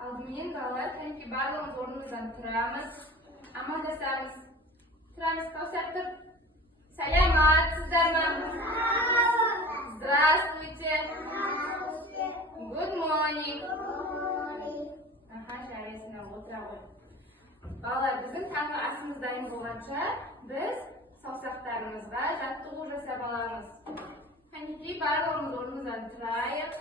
Aldымен балалар, кәнекей барлығымыз орнымыздан тұрамыз. Амандасамыз. Тұрамыз, Кәусар тұр. Саламатсыздар ма? Здравствуйте. Good morning. Жарайсына отыра ғой. Балалар, біздің таңғы асымыз дайын болғанша, біз саусақтарымызға жаттығу жасап аламыз. Кәнекей барлығымыз орнымыздан тұрайық.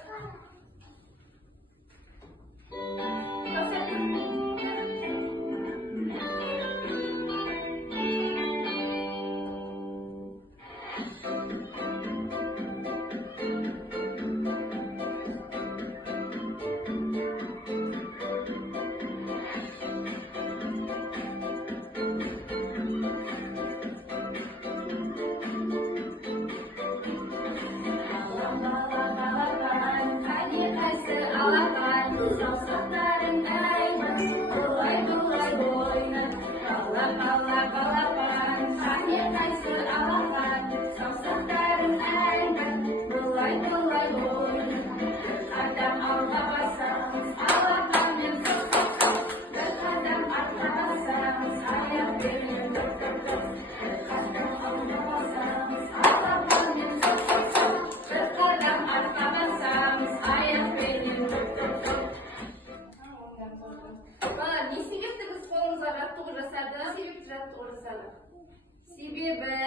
Себебі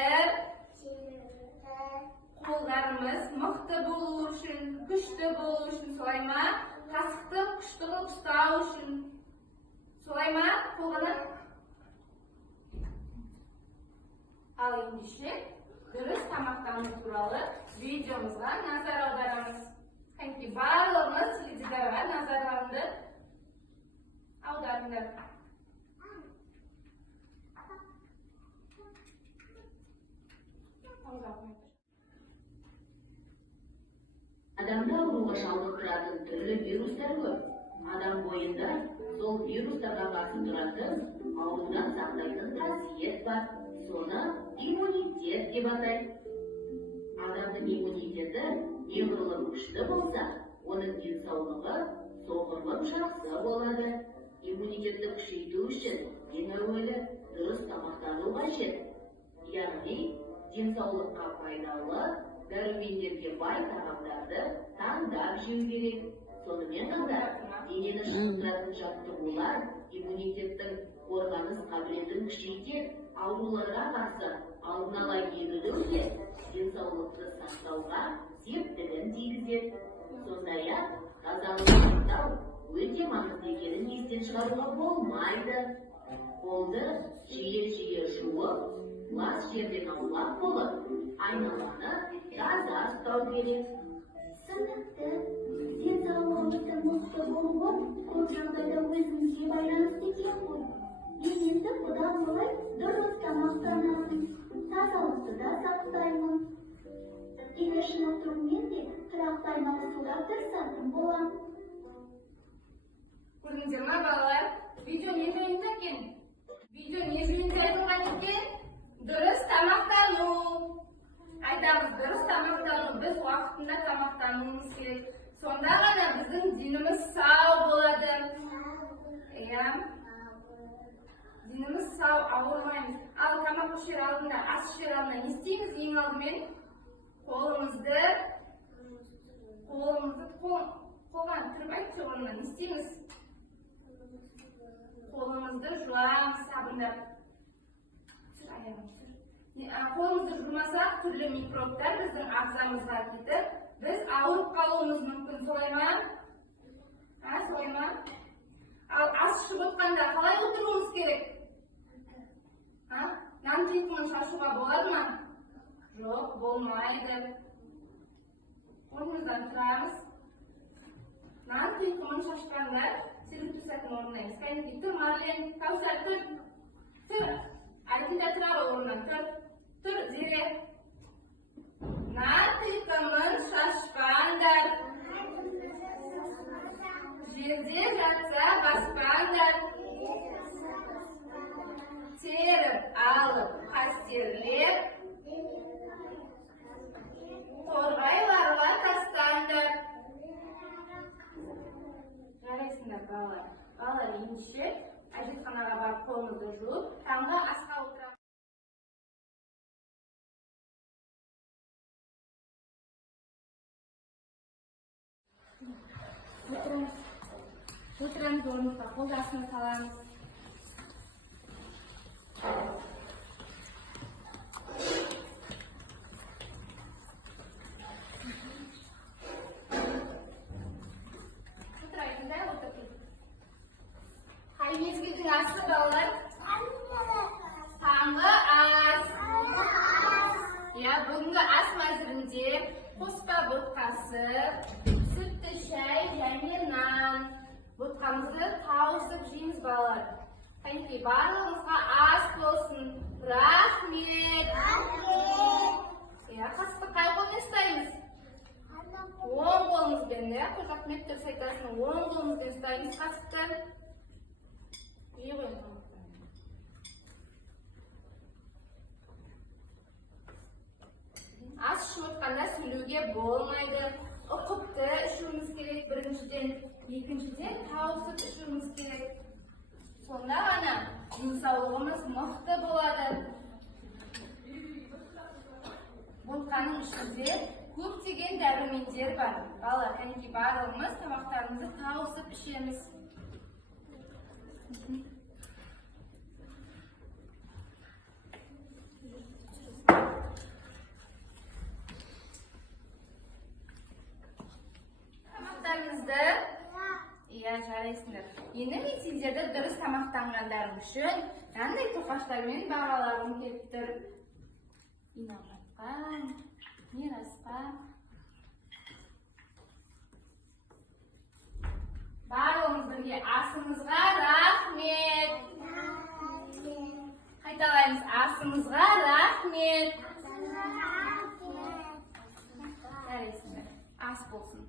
қолдарымыз мықты болу үшін, күшті болу үшін, солай ма? Қасықты күшті қылып ұстау үшін. Солай ма? Қолғаны? Ал ендеше дұрыс тамақтану туралы видеомызға назар аударамыз. Кәнекей барлығымыз теледидарға назарларыңды аударыңдар. Адамда ауруға шалдықтыратын түрлі вирустар көп. Адам бойында сол вирустарға қарсы тұратын аурудан сақтайтын қасиет бар. Соны иммунитет деп атайды. Адамның иммунитеті неғұрлым күшті болса, оның денсаулығы соғұрлым жақсы болады. Иммунитетті күшейту үшін ең әуелі дұрыс тамақтану қажет. Яғни денсаулыққа пайдалы дәрумендерге бай тағамдарды таңдап жеу керек. Сонымен қатар денені шынықтыратын жаттығулар иммунитеттің қорғаныс қабілетін күшейтеді. Ауруларға қарсы алдын ала егілу де денсаулықты сақтауға септігін тигізеді. Сондай-ақ тазалықты сақтау өте маңызды екенін естен шығаруға болмайды. Қолды жиі-жиі жуып, лас жерден аулақ болып, айналаны таза ұстау керек. Сынықты, денсаулығымыздың мықты болуы көп жағдайда өзімізге байланысты екен ғой. Мен енді бұдан былай дұрыс тамақтанамын, тазалықты да сақтаймын. Дене шынықтырумен де тұрақты айналысуға тырысатын боламын. Көрдіңіздер ма балалар? Видео не жайында екен? Видео не жайында айтылған екен? Дұрыс тамақтану. Айтамыз, дұрыс тамақтану. Біз уақытында тамақтануымыз керек. Сонда ғана біздің деніміз сау болады. Деніміз сау, ауырмаймыз. Ал тамақ ішер алдында, ас ішер алдында не істейміз? Ең алдымен қолымызды қолған түріп айтшы орнына. Не істейміз? Қолымызды жуамыз сабындап. Қолымызды жумасақ, түрлі микробтар біздің ағзамызға кетіп, біз ауырып қалуымыз мүмкін, солай ма? Солай ма? Ал ас ішіп отқанда қалай отыруымыз керек? Нан қиқымын шашуға болады ма? Жоқ, болмайды. Орнымыздан тұрамыз. Нан қиқымын шашқанда сіліп тұсатын орындаймыз. Кәнекей тұр, Марлен, Кәусар, тұр. Тұр. Айтында тұра ғой орнынан, тұр. Тұр, Зере. Нан қиқымын шашпаңдар. Жерде жатса баспаңдар. Теріп алып, қастерлеп, торғайларға тастаңдар. Жарайсың. жарайсыңдар балалар. Балалар ендеше әжетханаға барып қолыңызды жуып, таңғы асқа отырамыз. Отырыңыз орныңызға, қол астына саламыз. Отырайсыңдар, отырып. Қай мезгілдің асы балалар? Таңғы ас. Я, бүгінгі ас мәзірінде қоспа ботқасы, сүтті шай және нан. Ботқамызды тауысып жейміз балалар. Қанекей, барлығымызға ас болсын. Рахмет. Қасты қай қолмен ұстаймыз? Оң қолымызбен, қыз Ахмет дұрыс айтасың. Оң қолымызбен ұстаймыз қасты. Үй қойын тамақтан. Ас ішіп отқанда сөйлеуге болмайды. Ұқыпты ішуіміз керек біріншіден. Екіншіден тауысып ішуіміз керек. Сонда ғана денсаулығымыз мықты болады. Ботқаның ішінде көптеген дәрумендер бар. Балалар, қанекей барлығымыз тамақтарымызды тауысып ішеміз. Тамақтарыңызды жарайсыңдар. Енді мен сендерді дұрыс тамақтанғандарың үшін қандай тоқаштармен бағалағым келіп тұр. Инабатқа, Мирасқа. Барлығымыз бірге асымызға рахмет. Қайталаймыз, асымызға рахмет. Жарайсыңдар, ас болсын.